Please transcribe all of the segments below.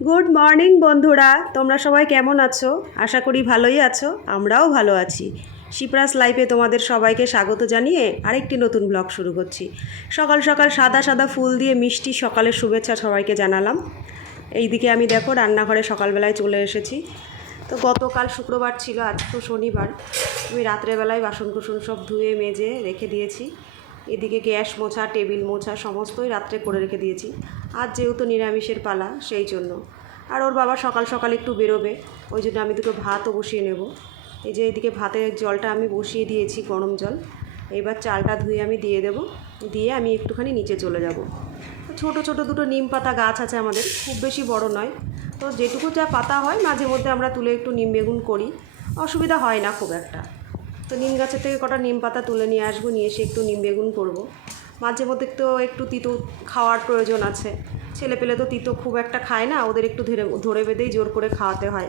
Good morning বন্ধুরা। তোমরা সবাই কেমন আছো? আশা করি ভালোই আছো। আমরাও ভালো আছি। শিপ্রাস লাইফে তোমাদের সবাইকে স্বাগত জানিয়ে আরেকটি নতুন ব্লগ শুরু করছি। সকাল সকাল সাদা সাদা ফুল দিয়ে মিষ্টি সকালের শুভেচ্ছা সবাইকে জানালাম। এইদিকে আমি দেখো, রান্নাঘরে সকালবেলায় চলে এসেছি। তো গতকাল শুক্রবার ছিল, আজ তো শনিবার। আমি রাত্রেবেলায় বাসন কুসন সব ধুয়ে, মেজে রেখে দিয়েছি। এদিকে গ্যাস মোছা, টেবিল মোছা সমস্তই রাত্রে করে রেখে দিয়েছি। আজ যেহেতু নিরামিষের পালা, সেই জন্য। আর ওর বাবা সকাল সকাল একটু বেরোবে, ওই জন্য আমি দুটো ভাতও বসিয়ে নেব। এই যে এদিকে ভাতের জলটা আমি বসিয়ে দিয়েছি, গরম জল। এবার চালটা ধুয়ে আমি দিয়ে দেব। দিয়ে আমি একটুখানি নিচে চলে যাব। ছোট ছোট দুটো নিম পাতা গাছ আছে আমাদের, খুব বেশি বড় নয়। তো যেটুকু যা পাতা হয়, মাঝে মধ্যে আমরা তুলে একটু নিম বেগুন করি। অসুবিধা হয় না খুব একটা। তো নিম গাছের থেকে কটা নিম পাতা তুলে নিয়ে আসব, নিয়ে এসে একটু নিম বেগুন করব। মাঝে মধ্যে তো একটু তিতো খাওয়ার প্রয়োজন আছে। ছেলে পেলে তো তিতো খুব একটা খায় না, ওদের একটু ধরে ধরে বেঁধেই জোর করে খাওয়াতে হয়।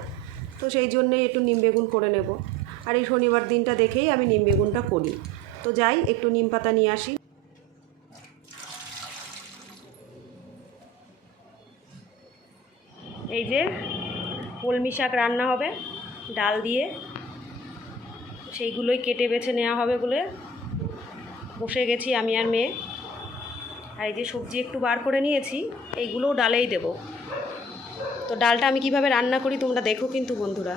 তো সেই জন্যেই একটু নিম বেগুন করে নেব। আর এই শনিবার দিনটা দেখেই আমি নিম বেগুনটা করি। তো যাই, একটু নিম পাতা নিয়ে আসি। এই যে, কলমি শাক রান্না হবে, ডাল দিয়ে। সেইগুলোই কেটে বেছে নেওয়া হবে বলে বসে গেছি আমি আর মেয়ে। আর এই যে সবজি একটু বার করে নিয়েছি, এইগুলোও ডালেই দেব। তো ডালটা আমি কীভাবে রান্না করি তোমরা দেখো কিন্তু বন্ধুরা।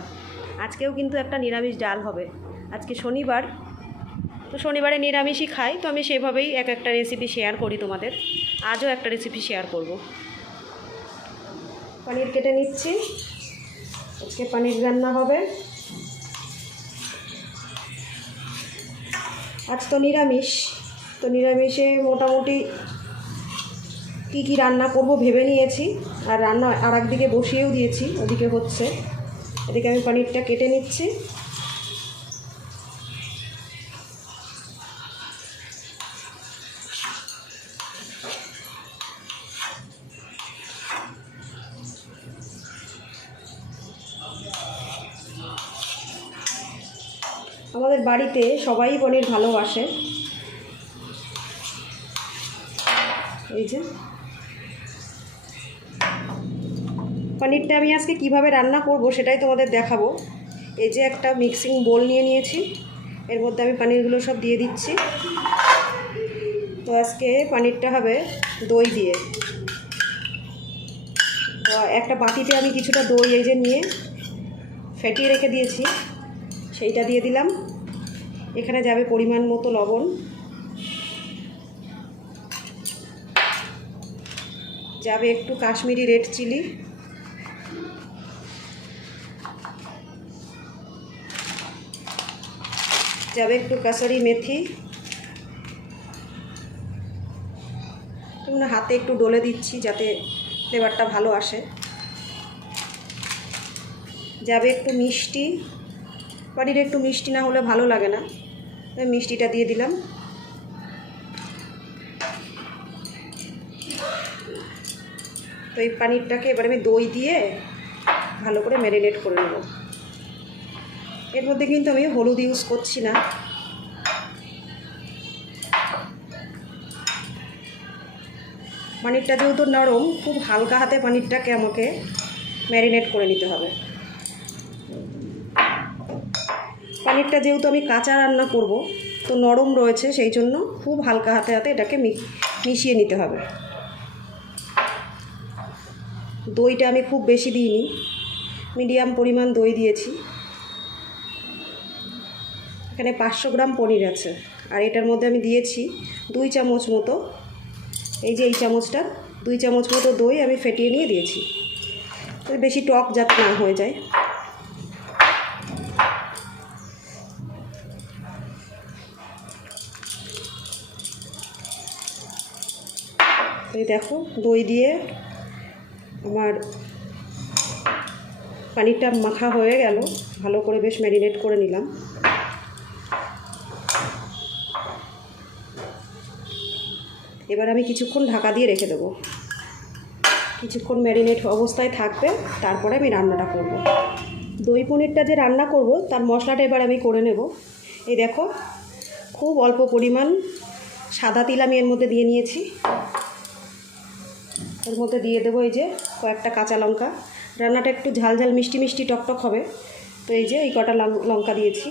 আজকেও কিন্তু একটা নিরামিষ ডাল হবে। আজকে শনিবার। তো শনিবারে নিরামিষই খাই, তো আমি সেভাবেই এক একটা রেসিপি শেয়ার করি তোমাদের। আজও একটা রেসিপি শেয়ার করব। পনির কেটে নিচ্ছি। আজকে পনির রান্না হবে। আজ তো নিরামিষ। তো নিরামিষে মোটামুটি কী কী রান্না করব ভেবে নিয়েছি। আর রান্না আর একদিকে বসিয়েও দিয়েছি, ওদিকে হচ্ছে। এদিকে আমি পনিরটা কেটে নিচ্ছি। বাড়িতে সবাই পনির ভালোবাসে। এই যে। পনিরটা আমি আজকে কীভাবে রান্না করব সেটাই তোমাদের দেখাবো। এই যে একটা মিক্সিং বোল নিয়ে নিয়েছি। এর মধ্যে আমি পনিরগুলো সব দিয়ে দিচ্ছি। তো আজকে পনিরটা হবে দই দিয়ে। তো একটা বাটিতে আমি কিছুটা দই এই যে নিয়ে ফেটিয়ে রেখে দিয়েছি। সেইটা দিয়ে দিলাম। এখানে যাবে পরিমাণ মতো লবণ। যাবে একটু কাশ্মীরি রেড চিলি। যাবে একটু কাসারি মেথি। তোমরা হাতে একটু ডলে দিচ্ছি যাতে ফ্লেভারটা ভালো আসে। যাবে একটু মিষ্টি। বাড়ির একটু মিষ্টি না হলে ভালো লাগে না। মিষ্টিটা দিয়ে দিলাম। তো এই পানিরটাকে এবার আমি দই দিয়ে ভালো করে ম্যারিনেট করে নেব। এর মধ্যে কিন্তু আমি হলুদ ইউজ করছি না। পানিরটা যেহেতু নরম, খুব হালকা হাতে পানিরটাকে আমাকে ম্যারিনেট করে নিতে হবে। পানিরটা যেহেতু আমি কাঁচা রান্না করব, তো নরম রয়েছে, সেই জন্য খুব হালকা হাতে হাতে এটাকে মিশিয়ে নিতে হবে। দইটা আমি খুব বেশি দিইনি, মিডিয়াম পরিমাণ দই দিয়েছি। এখানে পাঁচশো গ্রাম পনির আছে, আর এটার মধ্যে আমি দিয়েছি দুই চামচ মতো, এই যে এই চামচটা, দুই চামচ মতো দই আমি ফেটিয়ে নিয়ে দিয়েছি। বেশি টক যাতে না হয়ে যায়। দেখো, দই দিয়ে আমার পানিরটা মাখা হয়ে গেল। ভালো করে বেশ ম্যারিনেট করে নিলাম। এবার আমি কিছুক্ষণ ঢাকা দিয়ে রেখে দেবো। কিছুক্ষণ ম্যারিনেট অবস্থায় থাকবে, তারপরে আমি রান্নাটা করব। দই পনিরটা যে রান্না করব, তার মশলাটা এবার আমি করে নেব। এই দেখো, খুব অল্প পরিমাণ সাদা তিল আমি এর মধ্যে দিয়ে নিয়েছি। এর মধ্যে দিয়ে দেবো এই যে কয়েকটা কাঁচা লঙ্কা। রান্নাটা একটু ঝাল ঝাল, মিষ্টি মিষ্টি টকটক হবে। তো এই যে এই কটা লঙ্কা দিয়েছি।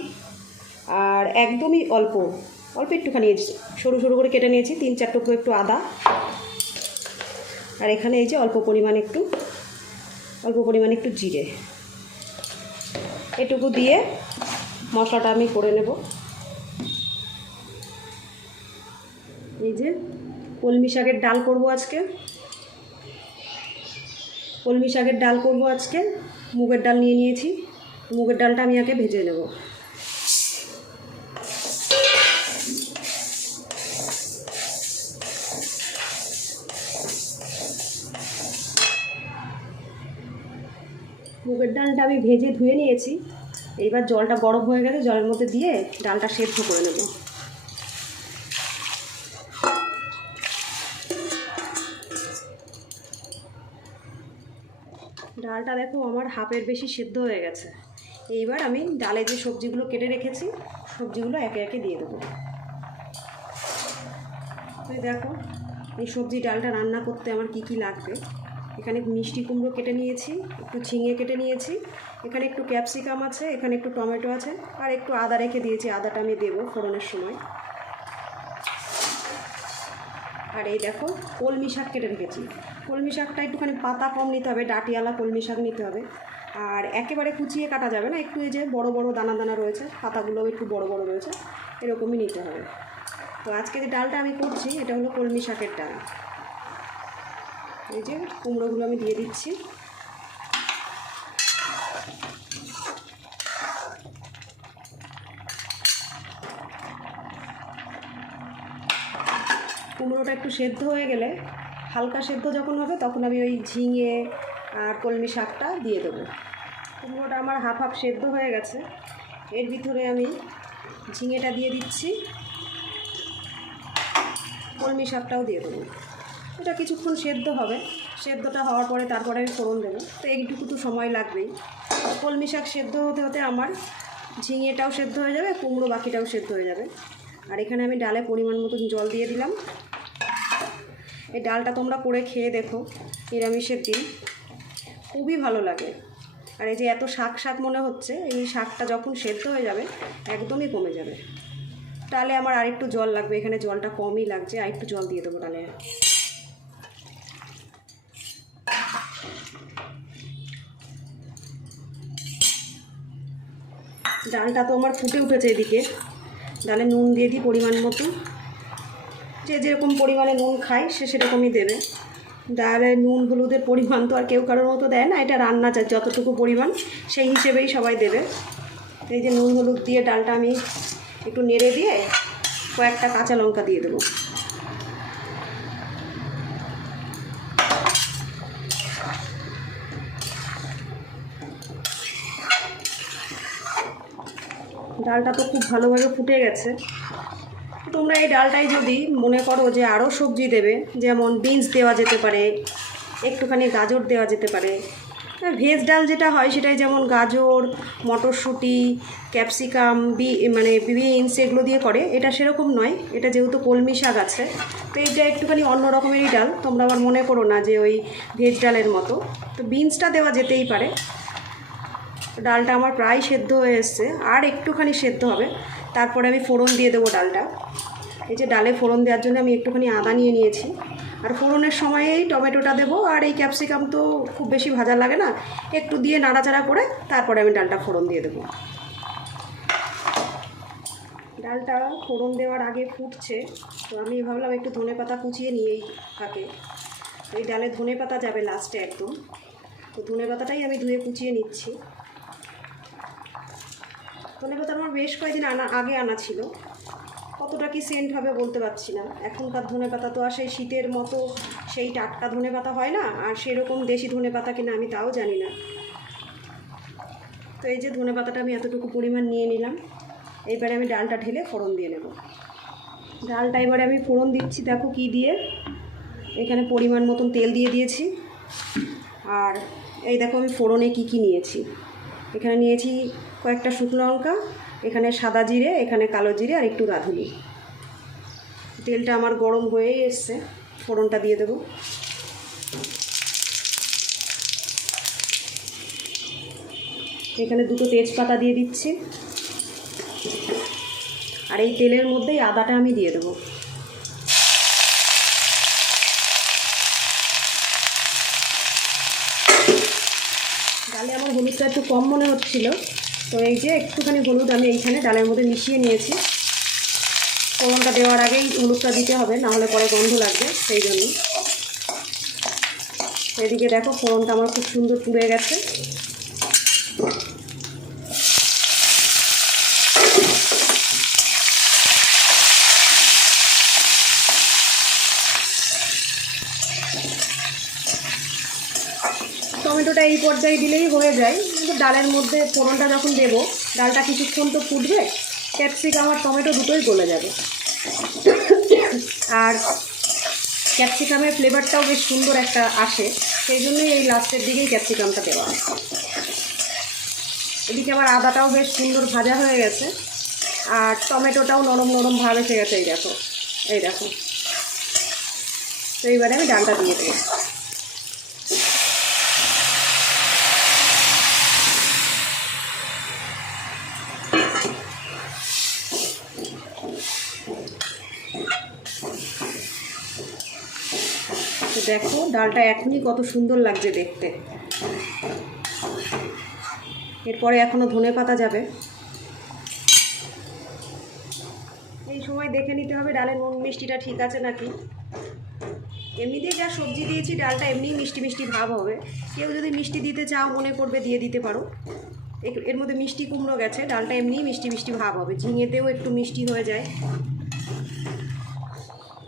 আর একদমই অল্প অল্প একটুখানি সরু সরু করে কেটে নিয়েছি, তিন চার টুকরো একটু আদা। আর এখানে এই যে অল্প পরিমাণ একটু, অল্প পরিমাণ একটু জিরে। এটুকু দিয়ে মশলাটা আমি করে নেব। এই যে কলমি শাকের ডাল করব আজকে। কলমি শাকের ডাল করব আজকে। মুগের ডাল নিয়ে নিয়েছি। মুগের ডালটা আমি আগে ভেজে নেব। মুগের ডালটা আমি ভেজে ধুয়ে নিয়েছি। এইবার জলটা গরম হয়ে গেছে, জলের মধ্যে দিয়ে ডালটা সেদ্ধ করে নেব। ডালটা দেখো আমার হাফের বেশি সেদ্ধ হয়ে গেছে। এইবার আমি ডালে যে সবজিগুলো কেটে রেখেছি, সবজিগুলো একে একে দিয়ে দেবো। এই দেখো, এই সবজি ডালটা রান্না করতে আমার কি কি লাগবে? এখানে মিষ্টি কুমড়ো কেটে নিয়েছি, একটু ঝিঙে কেটে নিয়েছি, এখানে একটু ক্যাপসিকাম আছে, এখানে একটু টমেটো আছে, আর একটু আদা রেখে দিয়েছি, আদাটা আমি দেবো ফোড়নের সময়। আর এই দেখো, কলমি শাক কেটে রেখেছি। কলমি শাকটা একটুখানি পাতা কম নিতে হবে, ডাটিয়ালা কলমি শাক নিতে হবে। আর একেবারে কুচিয়ে কাটা যাবে না, একটু এই যে বড় বড় দানা দানা রয়েছে, পাতাগুলোও একটু বড় বড় রয়েছে, এরকমই নিতে হবে। তো আজকে যে ডালটা আমি করছি, এটা হলো কলমি শাকের ডাল। এই যে কুমড়োগুলো আমি দিয়ে দিচ্ছি। কুমড়োটা একটু সেদ্ধ হয়ে গেলে হালকা সেদ্ধ যখন হবে, তখন আমি ওই ঝিঙে আর কলমি শাকটা দিয়ে দেবো। কুমড়োটা আমার হাফ হাফ সেদ্ধ হয়ে গেছে। এর ভিতরে আমি ঝিঙেটা দিয়ে দিচ্ছি। কলমি শাকটাও দিয়ে দেবো। এটা কিছুক্ষণ সেদ্ধ হবে। সেদ্ধটা হওয়ার পরে তারপরে আমি ফোড়ন দেবো। তো এইটুকু তো সময় লাগবেই। কলমি শাক সেদ্ধ হতে হতে আমার ঝিঙেটাও সেদ্ধ হয়ে যাবে, কুমড়ো বাকিটাও সেদ্ধ হয়ে যাবে। আর এখানে আমি ডালে পরিমাণ মতন জল দিয়ে দিলাম। এই ডালটা তোমরা করে খেয়ে দেখো, নিরামিষের দিন। খুবই ভালো লাগে। আর এই যে এত শাক শাক মনে হচ্ছে, এই শাকটা যখন সেদ্ধ হয়ে যাবে, একদমই কমে যাবে। ডালে আমার আরেকটু জল লাগবে, এখানে জলটা কমই লাগছে আর একটু জল দিয়ে দেবো ডালে। ডালটা তো আমার ফুটে উঠেছে এদিকে। ডালে নুন দিয়ে দিই পরিমাণ মতো। যে যেরকম পরিমাণে নুন খায় সে সেরকমই দেবে। ডালে নুন, হলুদের পরিমাণ তো আর কেউ কারোর মতো দেয় না, এটা রান্না যতটুকু পরিমাণ, সেই হিসেবেই সবাই দেবে। এই যে নুন, হলুদ দিয়ে ডালটা আমি একটু নেড়ে দিয়ে কয়েকটা কাঁচা লঙ্কা দিয়ে দেবো। ডালটা তো খুব ভালোভাবে ফুটে গেছে। তোমরা এই ডালটাই যদি মনে করো যে আরও সবজি দেবে, যেমন বিনস দেওয়া যেতে পারে, একটুখানি গাজর দেওয়া যেতে পারে ভেজ ডাল যেটা হয় সেটাই যেমন গাজর, মটরশুঁটি, ক্যাপসিকাম, বি মানে বিনস এগুলো দিয়ে করে, এটা সেরকম নয়, এটা যেহেতু কলমি শাক আছে, তো এইটা একটুখানি অন্য রকমেরই ডাল, তোমরা আবার মনে করো না যে ওই ভেজ ডালের মতো। তো বিনসটা দেওয়া যেতেই পারে। ডালটা আমার প্রায় সেদ্ধ হয়ে এসছে, আর একটুখানি সেদ্ধ হবে। তারপরে আমি ফোড়ন দিয়ে দেবো ডালটা। এই যে ডালে ফোড়ন দেওয়ার জন্য আমি একটুখানি আদা নিয়ে নিয়েছি। আর ফোড়নের সময়েই টমেটোটা দেবো, আর এই ক্যাপসিকাম তো খুব বেশি ভাজা লাগে না, একটু দিয়ে নাড়াচাড়া করে তারপরে আমি ডালটা ফোড়ন দিয়ে দেবো। ডালটা ফোড়ন দেওয়ার আগে ফুটছে, তো আমি ভাবলাম একটু ধনে পাতা কুচিয়ে নিয়েই থাকে। এই ডালে ধনে পাতা যাবে লাস্টে একদম। তো ধনে পাতাটাই আমি ধুয়ে কুচিয়ে নিচ্ছি। ধনে পাতা আমার বেশ কয়েকদিন আনা, আগে আনা ছিল। কতটা কি সেন্ট হবে বলতে পারছি না। এখনকার ধনে পাতা তো আর সেই শীতের মতো সেই টাটকা ধনে পাতা হয় না, আর সেরকম দেশি ধনে পাতা কিনা আমি তাও জানি না। তো এই যে ধনে পাতাটা আমি এতটুকু পরিমাণ নিয়ে নিলাম। এইবারে আমি ডালটা ঢেলে ফোড়ন দিয়ে নেব। ডালটা এবারে আমি ফোড়ন দিচ্ছি, দেখো কি দিয়ে। এখানে পরিমাণ মতন তেল দিয়ে দিয়েছি। আর এই দেখো আমি ফোড়নে কি কি নিয়েছি। এখানে নিয়েছি কয়েকটা শুকনো লঙ্কা, এখানে সাদা জিরে, এখানে কালো জিরে আর একটু রাঁধুনি তেলটা আমার গরম হয়েই এসছে, ফোড়নটা দিয়ে দেবো। এখানে দুটো তেজপাতা দিয়ে দিচ্ছি। আর এই তেলের মধ্যেই আদাটা আমি দিয়ে দেবো। গালে আমার হলুদটা একটু কম মনে হচ্ছিল। তো এই যে একটুখানি হলুদ আমি এইখানে ডালের মধ্যে মিশিয়ে নিয়েছি। ফোড়নটা দেওয়ার আগেই হলুদটা দিতে হবে নাহলে পরে গন্ধ লাগবে, সেই জন্য। এদিকে দেখো ফোড়নটা আমার খুব সুন্দর পুড়ে গেছে। টমেটোটা এই পর্যায়ে দিলেই হয়ে যায়। কিন্তু ডালের মধ্যে ফোড়নটা যখন দেবো, ডালটা কিছুক্ষণ তো ফুটবে, ক্যাপসিকাম আর টমেটো দুটোই গলে যাবে। আর ক্যাপসিকামের ফ্লেভারটাও বেশ সুন্দর একটা আসে, সেই জন্যই এই লাস্টের দিকেই ক্যাপসিকামটা দেওয়া এদিকে আবার আদাটাও বেশ সুন্দর ভাজা হয়ে গেছে, আর টমেটোটাও নরম নরম ভাব এসে গেছে, এই দেখো এই দেখো। তো এইবারে আমি ডালটা দিয়ে দেবো। দেখো, ডালটা এখনই কত সুন্দর লাগছে দেখতে। এরপরে এখনও ধনে পাতা যাবে। এই সময় দেখে নিতে হবে ডালের নুন মিষ্টিটা ঠিক আছে নাকি। এমনিতে যা সবজি দিয়েছি, ডালটা এমনিই মিষ্টি মিষ্টি ভাব হবে। কেউ যদি মিষ্টি দিতে চাও, মনে করবে দিয়ে দিতে পারো। এর- মধ্যে মিষ্টি কুমড়ো গেছে, ডালটা এমনিই মিষ্টি মিষ্টি ভাব হবে। ঝিঙেতেও একটু মিষ্টি হয়ে যায়।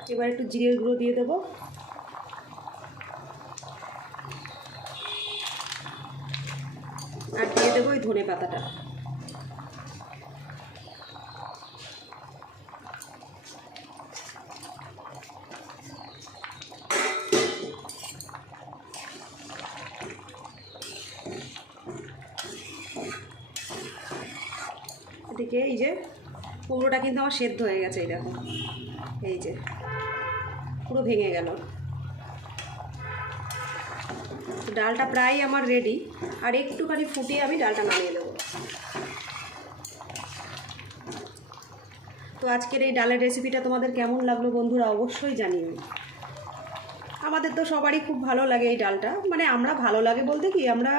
এবার একটু জিরের গুঁড়ো দিয়ে দেবো আর দিয়ে দেবো ওই ধনে পাতাটা। এদিকে এই যে কুমড়োটা কিন্তু আমার সেদ্ধ হয়ে গেছে, এই দেখো। এই যে, পুরো ভেঙে গেল। ডালটা প্রায় আমার রেডি আর একটুখানি ফুটিয়ে আমি ডালটা নামিয়ে দেবো তো আজকের এই ডালের রেসিপিটা তোমাদের কেমন লাগল বন্ধুরা অবশ্যই জানিও। আমাদের তো সবারই খুব ভালো লাগে এই ডালটা। মানে আমরা ভালো লাগে বলতে কি, আমরা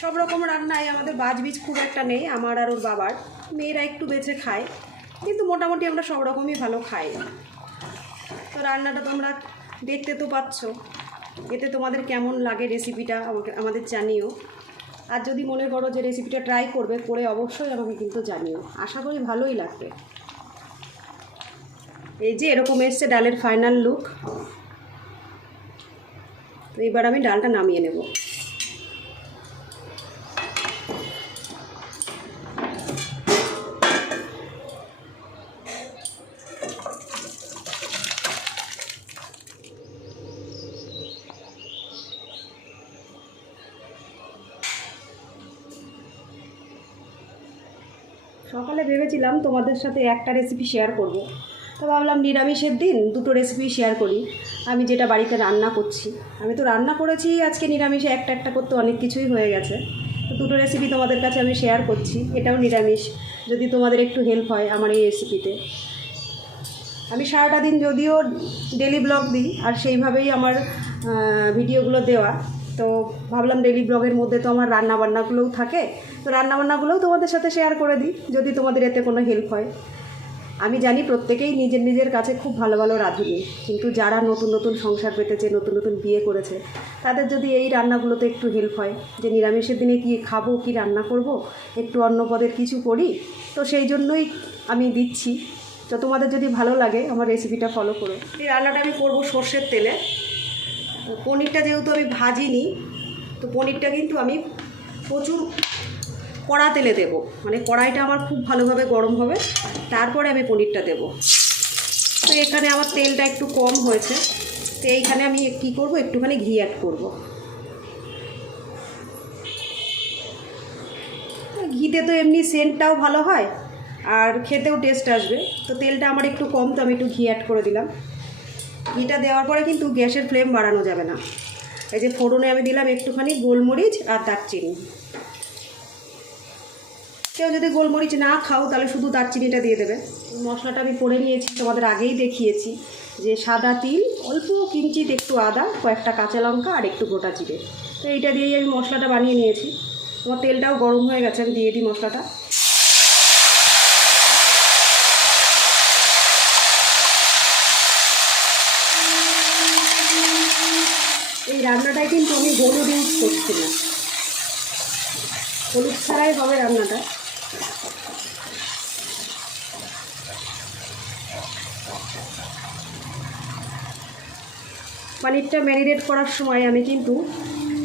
সব রকম রান্নায় আমাদের বাজবিজ খুব একটা নেই, আমার আর ওর বাবার। মেয়েরা একটু বেছে খায়, কিন্তু মোটামুটি আমরা সব রকমই ভালো খাই। তো রান্নাটা তোমরা দেখতে তো পাচ্ছ। এতে তোমাদের কেমন লাগে রেসিপিটা আমাকে আমাদের জানিও। আর যদি মনে করো যে রেসিপিটা ট্রাই করবে, করে অবশ্যই আমাকে কিন্তু জানিও। আশা করি ভালোই লাগবে। এই যে এরকম এসছে ডালের ফাইনাল লুক তো এবার আমি ডালটা নামিয়ে নেব। সকালে ভেবেছিলাম তোমাদের সাথে একটা রেসিপি শেয়ার করব। তো ভাবলাম নিরামিষের দিন দুটো রেসিপি শেয়ার করি। আমি যেটা বাড়িতে রান্না করছি। আমি তো রান্না করেছি, আজকে নিরামিষে একটা একটা করতে অনেক কিছুই হয়ে গেছে। তো দুটো রেসিপি তোমাদের কাছে আমি শেয়ার করছি। এটাও নিরামিষ। যদি তোমাদের একটু হেল্প হয় আমার এই রেসিপিতে আমি সারাটা দিন যদিও ডেলি ব্লগ দিই, আর সেইভাবেই আমার ভিডিওগুলো দেওয়া। তো ভাবলাম ডেলি ব্লগের মধ্যে তো আমার রান্নাবান্নাগুলোও থাকে। তো রান্নাবান্নাগুলোও তোমাদের সাথে শেয়ার করে দিই, যদি তোমাদের এতে কোনো হেল্প হয়। আমি জানি প্রত্যেকেই নিজের নিজের কাছে খুব ভালো ভালো রাঁধুনি, কিন্তু যারা নতুন নতুন সংসার পেতেছে, নতুন নতুন বিয়ে করেছে, তাদের যদি এই রান্নাগুলোতে একটু হেল্প হয়, যে নিরামিষের দিনে কি খাব, কি রান্না করব, একটু অন্য পদের কিছু করি, তো সেই জন্যই আমি দিচ্ছি। তো তোমাদের যদি ভালো লাগে, আমার রেসিপিটা ফলো করো। এই রান্নাটা আমি করব সর্ষের তেলে। পনিরটা যেহেতু আমি ভাজিনি, তো পনিরটা কিন্তু আমি প্রচুর কড়া তেলে দেবো। মানে কড়াইটা আমার খুব ভালোভাবে গরম হবে, তারপরে আমি পনিরটা দেবো। তো এখানে আমার তেলটা একটু কম হয়েছে, তো এইখানে আমি কী করব, একটুখানি ঘি অ্যাড করব। ঘিতে তো এমনি সেন্টটাও ভালো হয়, আর খেতেও টেস্ট আসবে। তো তেলটা আমার একটু কম, তো আমি একটু ঘি অ্যাড করে দিলাম। ঘিটা দেওয়ার পরে কিন্তু গ্যাসের ফ্লেম বাড়ানো যাবে না। এই যে ফোড়নে আমি দিলাম একটুখানি গোলমরিচ আর দারচিনি। কেউ যদি গোলমরিচ না খাও, তাহলে শুধু দারচিনিটা দিয়ে দেবে। মশলাটা আমি করে নিয়েছি, তোমাদের আগেই দেখিয়েছি যে সাদা তিল, অল্প কিঞ্চিত একটু আদা, কয়েকটা কাঁচা লঙ্কা আর একটু গোটা জিরে। তো এইটা দিয়েই আমি মশলাটা বানিয়ে নিয়েছি। তোমার তেলটাও গরম হয়ে গেছে, আমি দিয়ে দিই মশলাটা। এই রান্নাটায় কিন্তু আমি হলুদ ইউজ করছি না। হলুদ ছাড়াই হবে রান্নাটা। পানিরটা ম্যারিনেট করার সময় আমি কিন্তু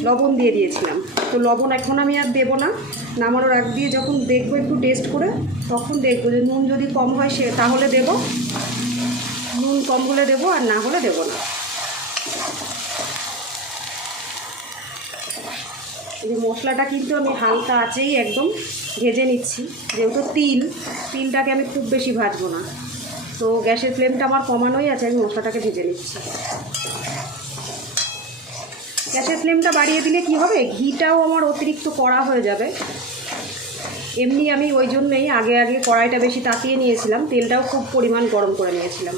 লবণ দিয়ে দিয়েছিলাম। তো লবণ এখন আমি আর দেবো না। নামানোর আগ দিয়ে যখন দেখব একটু টেস্ট করে, তখন দেখব যে নুন যদি কম হয় সে, তাহলে দেবো। নুন কম হলে দেবো আর না হলে দেবো না। এই মশলাটা কিন্তু আমি হালকা আছেই একদম ভেজে নিচ্ছি। যেহেতু তিল, তিলটাকে আমি খুব বেশি ভাজবো না। তো গ্যাসের ফ্লেমটা আমার কমানোই আছে, আমি মশলাটাকে ভেজে নিচ্ছি। গ্যাসের ফ্লেমটা বাড়িয়ে দিলে কি হবে? ঘিটাও আমার অতিরিক্ত কড়া হয়ে যাবে। এমনি আমি ওই জন্যই আগে আগে কড়াইটা বেশি তাতিয়ে নিয়েছিলাম, তেলটাও খুব পরিমাণ গরম করে নিয়েছিলাম।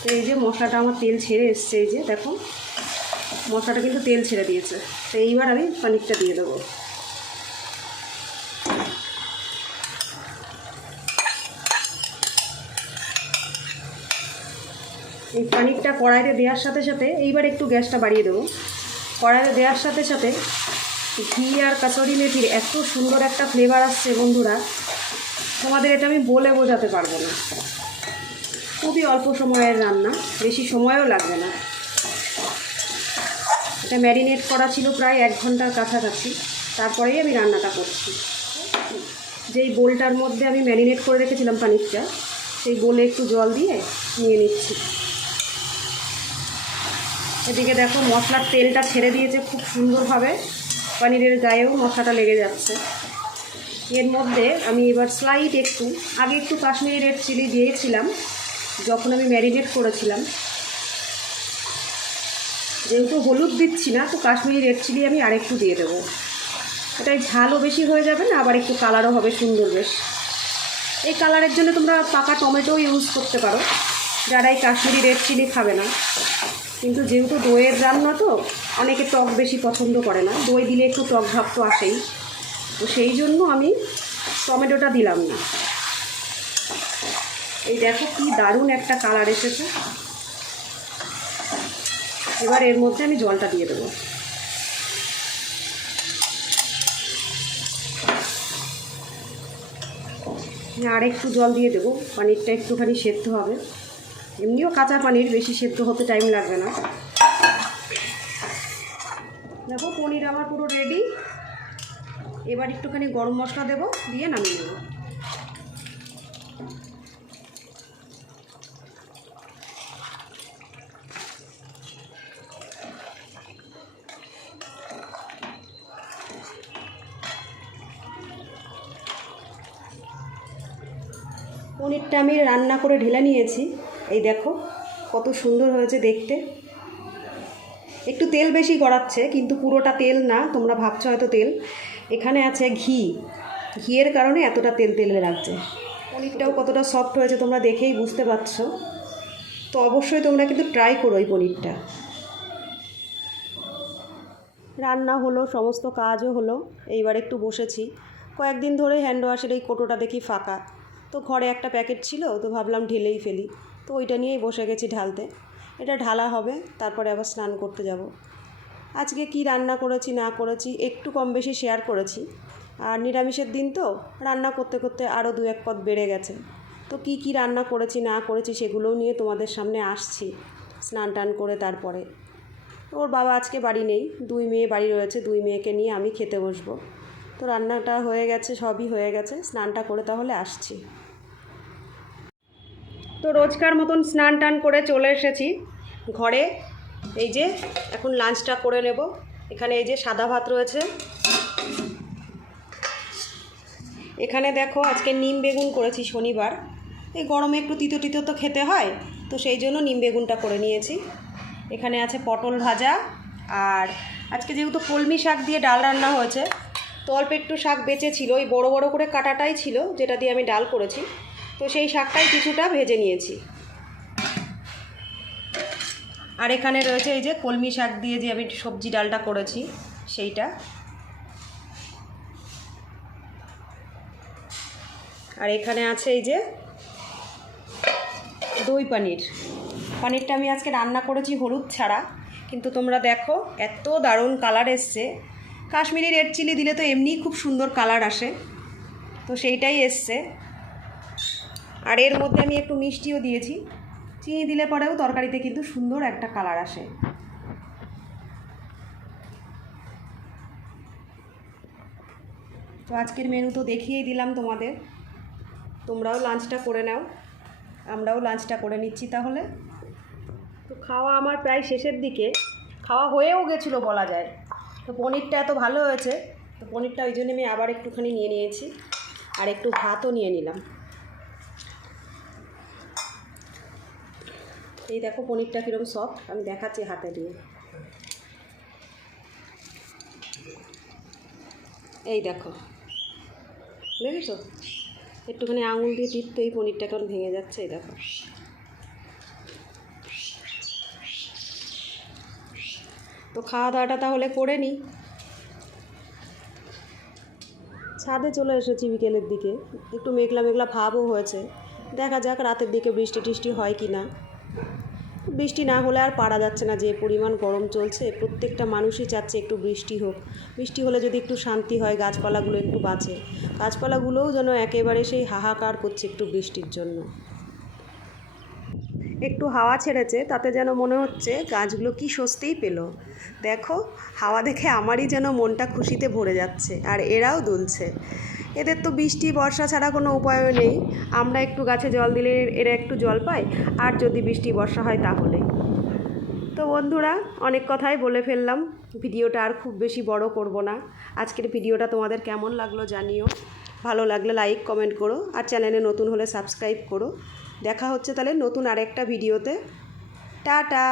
তো এই যে মশলাটা আমার তেল ছেড়ে এসছে, এই যে দেখো, মশলাটা কিন্তু তেল ছেড়ে দিয়েছে। তো এইবার আমি পানিরটা দিয়ে দেবো। এই পানিরটা কড়াইতে দেওয়ার সাথে সাথে এইবার একটু গ্যাসটা বাড়িয়ে দেবো। কড়াইতে দেওয়ার সাথে সাথে ঘি আর কাসরি মেথির এত সুন্দর একটা ফ্লেভার আসছে বন্ধুরা। তোমাদের এটা আমি বলে বোঝাতে পারব না। খুবই অল্প সময়ের রান্না, বেশি সময়ও লাগবে না। এটা ম্যারিনেট করা ছিল প্রায় এক ঘণ্টার কাছাকাছি। তারপরেই আমি রান্নাটা করছি। যেই বোলটার মধ্যে আমি ম্যারিনেট করে রেখেছিলাম পানিরটা সেই বোলে একটু জল দিয়ে নিয়ে নিচ্ছি। এদিকে দেখো মশলার তেলটা ছেড়ে দিয়েছে, খুব সুন্দরভাবে। পনিরের গায়েও মশলাটা লেগে যাচ্ছে। এর মধ্যে আমি এবার স্লাইট একটু, আগে একটু কাশ্মীরি রেড চিলি দিয়েছিলাম, যখন আমি ম্যারিনেট করেছিলাম। যেহেতু হলুদ দিচ্ছি না, তো কাশ্মীরি রেড চিলি আমি আরেকটু দিয়ে দেবো। এটাই ঝালও বেশি হয়ে যাবে না, আবার একটু কালারও হবে সুন্দর বেশ। এই কালারের জন্য তোমরা পাকা টমেটো ইউজ করতে পারো। যারা এই কাশ্মীরি রেড চিলি খাবে না। কিন্তু যেহেতু দইয়ের রান্না তো, অনেকে টক বেশি পছন্দ করে না। দই দিলে একটু টক ভাব তো আসেই। তো সেই জন্য আমি টমেটোটা দিলাম না। এই দেখো কি দারুণ একটা কালার এসেছে। এবার এর মধ্যে আমি জলটা দিয়ে দেবো। আর একটু জল দিয়ে দেবো। পানিরটা একটুখানি সেদ্ধ হবে। এমনিও কাঁচা পানির বেশি সেদ্ধ হতে টাইম লাগবে না। দেখো পনির আমার পুরো রেডি এবার একটুখানি গরম মশলা দেবো, দিয়ে নামিয়ে নেব। পনিরটা আমি রান্না করে ঢেলে নিয়েছি। এই দেখো, কত সুন্দর হয়েছে দেখতে। একটু তেল বেশি গড়াচ্ছে, কিন্তু পুরোটা তেল না, তোমরা ভাবছ হয়তো তেল। এখানে আছে ঘি। ঘিয়ের কারণে এতটা তেল তেলে লাগছে। পনিরটাও কতটা সফট হয়েছে তোমরা দেখেই বুঝতে পারছ। তো অবশ্যই তোমরা কিন্তু ট্রাই করো এই পনিরটা। রান্না হলো, সমস্ত কাজও হলো। এইবার একটু বসেছি। কয়েকদিন ধরে হ্যান্ড ওয়াশের এই কোটোটা দেখি ফাঁকা। তো ঘরে একটা প্যাকেট ছিল, তো ভাবলাম ঢেলেই ফেলি। তো ওইটা নিয়েই বসে গেছি ঢালতে। এটা ঢালা হবে, তারপরে আবার স্নান করতে যাব। আজকে কি রান্না করেছি, না করেছি, একটু কম বেশি শেয়ার করেছি। আর নিরামিষের দিন তো, রান্না করতে করতে আরও দু এক পদ বেড়ে গেছে। তো কি কি রান্না করেছি, না করেছি সেগুলোও নিয়ে তোমাদের সামনে আসছি, স্নান টান করে তারপরে। ওর বাবা আজকে বাড়ি নেই, দুই মেয়ে বাড়ি রয়েছে, দুই মেয়েকে নিয়ে আমি খেতে বসবো। তো রান্নাটা হয়ে গেছে, সবই হয়ে গেছে, স্নানটা করে তাহলে আসছি। তো রোজকার মতন স্নান টান করে চলে এসেছি। ঘরে এই যে এখন লাঞ্চটা করে নেব। এখানে এই যে সাদা ভাত রয়েছে। এখানে দেখো আজকে নিম বেগুন করেছি শনিবার। এই গরমে একটু তিতো তিতো তো খেতে হয়, তো সেই জন্য নিম বেগুনটা করে নিয়েছি। এখানে আছে পটল ভাজা আর আজকে যেহেতু কলমি শাক দিয়ে ডাল রান্না হয়েছে, তো অল্প একটু শাক বেঁচে ছিল। ওই বড় বড় করে কাটাটাই ছিল, যেটা দিয়ে আমি ডাল করেছি। তো সেই শাকটাই কিছুটা ভেজে নিয়েছি। আর এখানে রয়েছে এই যে কলমি শাক দিয়ে যে আমি সবজি ডালটা করেছি, সেইটা। আর এখানে আছে এই যে দই পানির। পানিরটা আমি আজকে রান্না করেছি হলুদ ছাড়া, কিন্তু তোমরা দেখো এত দারুণ কালার এসছে। কাশ্মীরি রেড চিলি দিলে তো এমনিই খুব সুন্দর কালার আসে। তো সেইটাই এসছে। আর এর মধ্যে আমি একটু মিষ্টিও দিয়েছি। চিনি দিলে পরেও তরকারিতে কিন্তু সুন্দর একটা কালার আসে। তো আজকের মেনু তো দেখিয়েই দিলাম তোমাদের। তোমরাও লাঞ্চটা করে নাও। আমরাও লাঞ্চটা করে নিচ্ছি তাহলে। তো খাওয়া আমার প্রায় শেষের দিকে। খাওয়া হয়েও গেছিল বলা যায়। তো পনিরটা এত ভালো হয়েছে। তো পনিরটা ওই জন্য আমি আবার একটুখানি নিয়ে নিয়েছি। আর একটু ভাতও নিয়ে নিলাম। এই দেখো পনিরটা কীরকম সফট আমি দেখাচ্ছি হাতে দিয়ে। এই দেখো দেখেছ একটুখানি আঙুল দিয়ে টিপতে এই পনিরটা কেমন ভেঙে যাচ্ছে, এই দেখো। তো খাওয়া দাওয়াটা তাহলে করে নিই ছাদে চলে এসেছি বিকেলের দিকে, একটু মেঘলা মেঘলা ভাবও হয়েছে। দেখা যাক রাতের দিকে বৃষ্টি টিষ্টি হয় কি না বৃষ্টি না হলে আর পারা যাচ্ছে না, যে পরিমাণ গরম চলছে, প্রত্যেকটা মানুষই চাচ্ছে একটু বৃষ্টি হোক। বৃষ্টি হলে যদি একটু শান্তি হয়, গাছপালাগুলো একটু বাঁচে। গাছপালাগুলোও যেন একেবারে সেই হাহাকার করছে একটু বৃষ্টির জন্য। একটু হাওয়া ছেড়েছে, তাতে যেন মনে হচ্ছে গাছগুলো কি স্বস্তিই পেল। দেখো, হাওয়া দেখে আমারই যেন মনটা খুশিতে ভরে যাচ্ছে, আর এরাও দুলছে। এদের তো বৃষ্টি, বর্ষা ছাড়া কোনো উপায়ও নেই। আমরা একটু গাছে জল দিলে এরা একটু জল পায়, আর যদি বৃষ্টি, বর্ষা হয় তাহলে। তো বন্ধুরা, অনেক কথাই বলে ফেললাম। ভিডিওটা আর খুব বেশি বড় করব না। আজকের ভিডিওটা তোমাদের কেমন লাগল জানিও। ভালো লাগলে লাইক, কমেন্ট করো, আর চ্যানেলে নতুন হলে সাবস্ক্রাইব করো। দেখা হচ্ছে তাহলে নতুন আরেকটা ভিডিওতে। টাটা!